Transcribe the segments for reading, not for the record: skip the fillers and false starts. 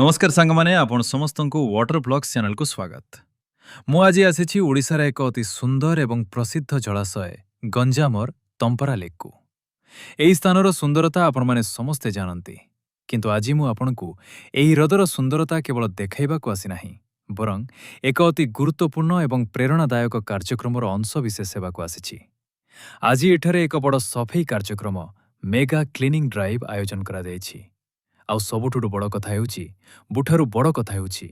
नमस्कार सांग माने आपण समस्त को वाटर ब्लॉग्स चैनल को स्वागत। मु आज आसी ओडिशार एक अति सुंदर एवं प्रसिद्ध जलाशय गंजामर तंपरा लेक को। एही स्थानर सुंदरता आपण माने समस्ते जानती, किंतु आज मु आपनकु एही हृदर सुंदरता केवल देखैबा को आसी नाही, बरं एक अति गुरुत्वपूर्ण एवं प्रेरणादायक कार्यक्रमर अंश विशेष सेवा को आसी। आज एठारे एक बड़ सफाई कार्यक्रम मेगा क्लीनिंग ड्राइव आयोजन करा जायछि। आउ सबुठु बड़ कथा हेउछि, बुठारु बड़ कथा हेउछि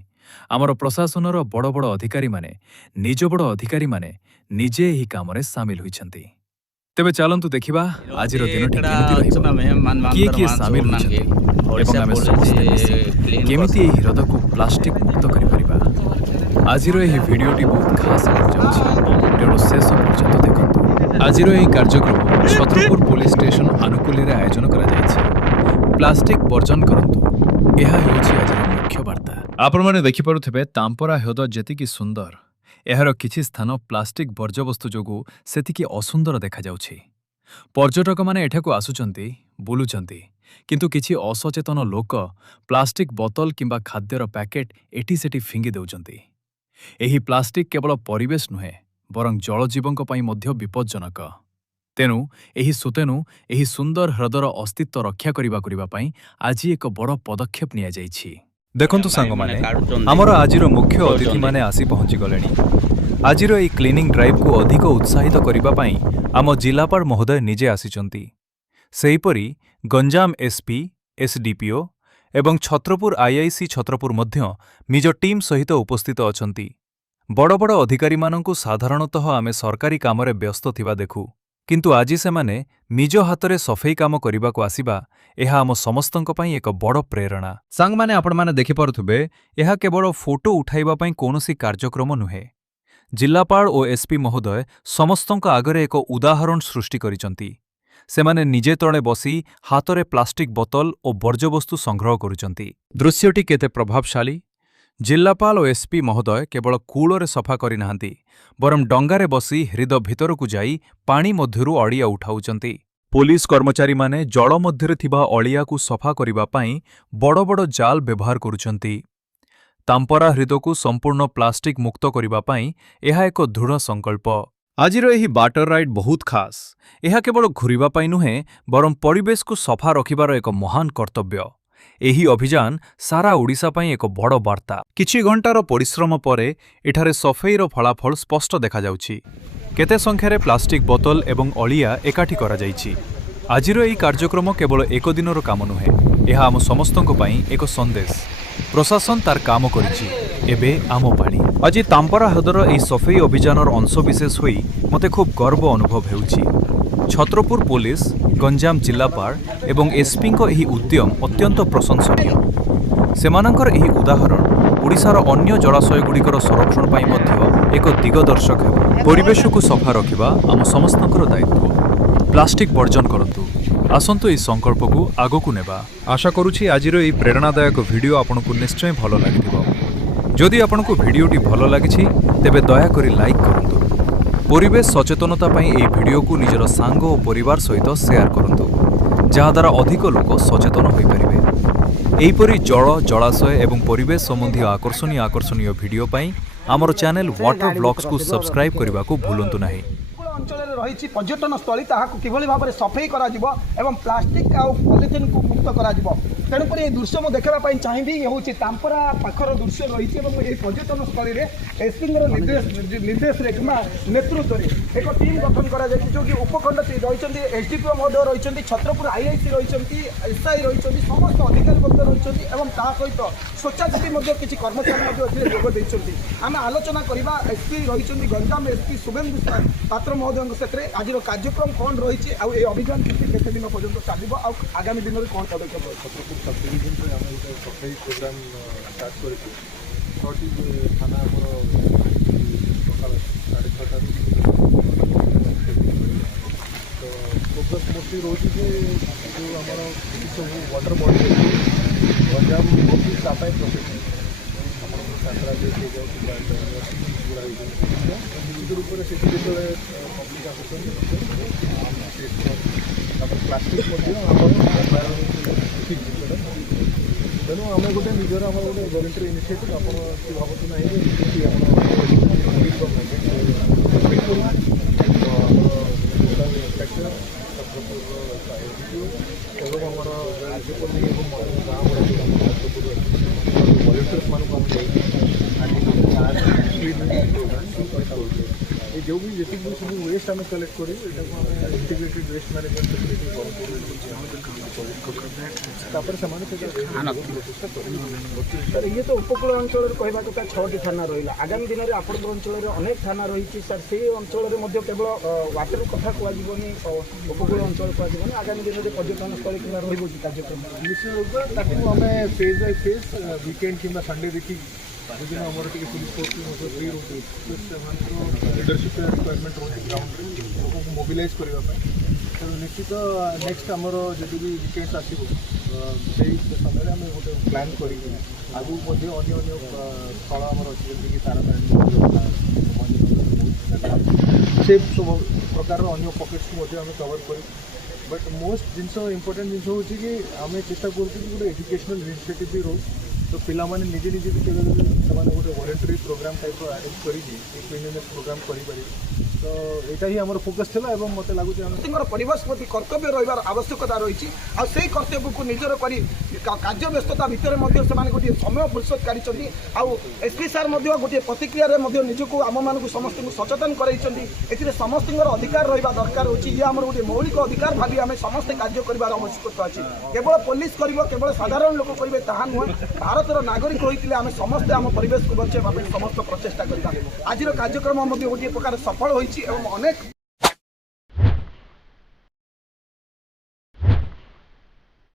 आमर प्रशासनर बड़ बड़ अधिकारी माने निज बड़ अधिकारी माने निजे एही कामरे सामिल होइछन्ति। तेबे चलंतु देखिबा आजिर दिनटी केमिति रहिबो, किए किए सामिल होइछन्ति एवं आमे समस्ते मिसि केमिति एही हृदयको प्लास्टिक मुक्त करि परिबा। आजिर एही भिडियोटी बहुत खास हेबाक जाउछि, तेणु शेष पर्यंत देखंतु। आजिर एही कार्यक्रम छत्रपुर पुलिस स्टेशन आनुकूल्य आयोजन करा जायछि। प्लास्टिक वर्जन करंतु, यह हेउछि आजिर मुख्य वार्ता। आपण माने देखि पारुथिबे तांपरा हृद जेतिकी सुंदर, एहार किछि स्थान प्लास्टिक वर्ज्यवस्तु जोगु सेतिकी असुंदर देखा जाउछि। पर्यटक माने एठाकु आसुचंती, बुलुचंती, किंतु किछि असचेतन लोक प्लास्टिक बोतल किंबा खाद्यर पैकेट एटी सेटी फिंगी देउचंती। एही प्लास्टिक केवल परिवेश नुहे, बरं जलजीवंक पई मध्य विपज्जनक। तेणु एही सुतेनु एही सुंदर हृदर अस्तित्व रक्षा करिबा पई आज एक बड़ पदक्षेप निया जाइछि। देखंतु सांग माने हमर आजिर मुख्य अतिथि माने आसी पहुंची गलेनी। आजिर एही क्लीनिंग ड्राइव को अधिक उत्साहित करिबा पई आम जिलापाल महोदय निजे आसीचंती। सेहीपरि गंजाम एसपी, एसडीपीओ एवं छत्रपुर आईआईसी छत्रपुर मध्य निज टीम सहित उपस्थित अछंती। बड़ बड़ अधिकारी मानंकु साधारणतः आमे सरकारी कामरे व्यस्त थिबा देखु, किंतु आज सेमाने निज हातरे सफाई काम करने को आसिबा एहा आम समस्तंक पई एक बड़ प्रेरणा। सांग माने आपण माने देखि पारुथबे, एहा केवल फोटो उठाइबा पई कोनोसी कार्यक्रम नुहे। जिलापाल और एसपी महोदय समस्तंक आगरे एक उदाहरण सृष्टि करिसंती। सेमाने निजे तळे बसी हातरे प्लास्टिक बोतल और वर्ज्यवस्तु संग्रह करुचंती। दृश्यटी केते प्रभावशाली। जिलापाल और एसपी महोदय केवल कूଳରେ सफा करिनाहांती, बरं डंगारे बसी हृदय भितरकु जाई पानी मध्यरु अळिया उठाउचंती। पुलिस कर्मचारी माने जल मध्यरे थिबा अळियाकु सफा करिबा पई बड़ बड़ जाल व्यवहार करुचंती। तांपरा हृदयकु संपूर्ण प्लास्टिक मुक्त करिबा पई एहा एक दृढ़ संकल्प। आजिर एही वाटर राइड बहुत खास। एहा केवल घुरिबा पई नुहे, बरं परिवेशकु सफा रखिबार एक महान कर्तव्य। एही अभियान सारा ओडिशा पई एक बड़ वार्ता। किछि घंटार परिश्रम परे एठारे सफाईर फलाफल स्पष्ट देखा जाउछि। केते संख्यारे प्लास्टिक बोतल एवं अळिया एकाठी करा जाइछि। आजिर एही कार्यक्रम केवल एक दिनर काम नुहे, एहा आम समस्तंक पई एक संदेश। प्रशासन तार काम करिछि, एबे आम पाणी। आज तांपरा हृदर एही सफाई अभियानर अंशविशेष होई मते खूब गर्व अनुभव हेउछि। छत्रपुर पुलिस, गंजाम जिलापाल एवं एसपी को एही उद्यम अत्यंत प्रशंसनीय। सेमानंकर एही उदाहरण ओडिशार अन्य जलाशयगुड़िकर संरक्षण पाई मध्य एक दिगदर्शक हेब। परिवेशकु सफा रखिबा आम समस्तंकर दायित्व। प्लास्टिक वर्जन करंतु, आसंतु एही संकल्पकु आगकु नेबा। आशा करूछि आजिर एही प्रेरणादायक वीडियो आपनकु निश्चय भलो लागिथिबो। जदि आपनकु वीडियोटी भलो लागिछि तेबे दया करी लाइक करंतु। परिवेश सचेतनता पई एही भिडियो को निजर सांग और परिवार सहित शेयर करंतु, जहा द्वारा अधिक लोक सचेतन होई परिबे। एहीपरि जल, जलाशय एवं परिवेश संबंधी आकर्षणीय भिडियो पई आमर चैनल वाटर ब्लॉग्स को सब्सक्राइब करने को भूलंतु नहीं। अंचल रही पर्यटन स्थली किभली भाव में सफाई एवं प्लास्टिक आ पॉलिथिन को मुक्त कर। तेणुक ये दृश्य मुझे देखापी चाहिए। ये हूँ तांपरा पाखर दृश्य रही पर्यटन स्थल में एसपी निर्देश नेतृत्व में एक टीम गठन कर जो कि उपखंड रही एसडीपीओ महोदय रही, छत्रपुर आईआईसी रही, एसआई रही, समस्त अधिकारी वर्ग रही और सहित स्वच्छाचारी किसी कर्मचारी जोगदे। आम आलोचना करवा एसपी रही गंजाम एसपी शुभेन्दु पात्र महोदय आज कार्यक्रम कौन रही अभियान केते दिन पर्यटन चलो आगामी दिन में कौन पदक्षेप सफाई प्रोग्राम स्टार्ट कर थाना सका 6:30 तो फोकस मोस्टली रोचे जो आम सब वाटर बॉडी गंजाम सफाई प्रोफेशन रूप से पब्लिक आस प्लास्टिक ठीक तेणु आम गोटे निजर आम गोटे वॉलंटरी इनिशिएटिव आप भावतु ना एवं आम राज्यपल्ली और गाँव वॉलंटियर्स मानक जो भी जी भी सब वेस्ट आम कलेक्ट कर integrated waste management facility sir ये तो उपकूल अंचल कहवा कथा 6टी थाना रहा आगामी दिन में आपण अंचल अनेक थाना रही सर से अंचल केवल वाटर कथा कहनी उपकूल अंचल कहनी आगामी दिन में पर्यटन स्थल कि कार्यक्रम निश्चित रूप से आम फेज बाय फेज वीकेंड कि संडे देखी जो आम पुलिस फोर्स फ्री रोचे लीडरशिप रिक्वायरमेंट रोचे ग्राउंड लोक मोबिलाइज करने तो निश्चित नेक्स्ट आमर जो भी वीकेंड्स आसो से समय आम गोटे प्लां कर आगू स्थल आमर अच्छे जमीक ताराताणी से सब प्रकार अन्य पकेट्स को आम कवर कर बट मोस्ट जिन इम्पोर्टाट जिन हूँ कि आम चेष्टा कर गोटे एजुकेशनल इनिशिएटिव भी रो तो पिला माने निजे निजे भी केवल गोटे वॉलंटरी प्रोग्राम टाइप अरेंज कर प्रोग्राम कर तो यहाँ ही आम फोकस था और मत लगुच परिवेश प्रति कर्तव्य रही आवश्यकता रही से कर्तव्य को निजर कर कार्य व्यस्तता भितर गोटे समय फुर्सत काढ़ी एसपी सार गोटे प्रतिक्रिया निजक आम मान समस्त सचेतन कराई समस्त अधिकार रहा दरकार होची ये आम गोटे मौलिक अधिकार भावी आम समस्ते कार्य कर आवश्यकता अच्छी केवल पुलिस केवल साधारण लोक करेंगे ताहा नुह भारतर नागरिक होते आम समस्ते आम परिवेश को बचाइवा समस्त प्रचेषा करवा आज कार्यक्रम गोटे प्रकार सफल होती अनेक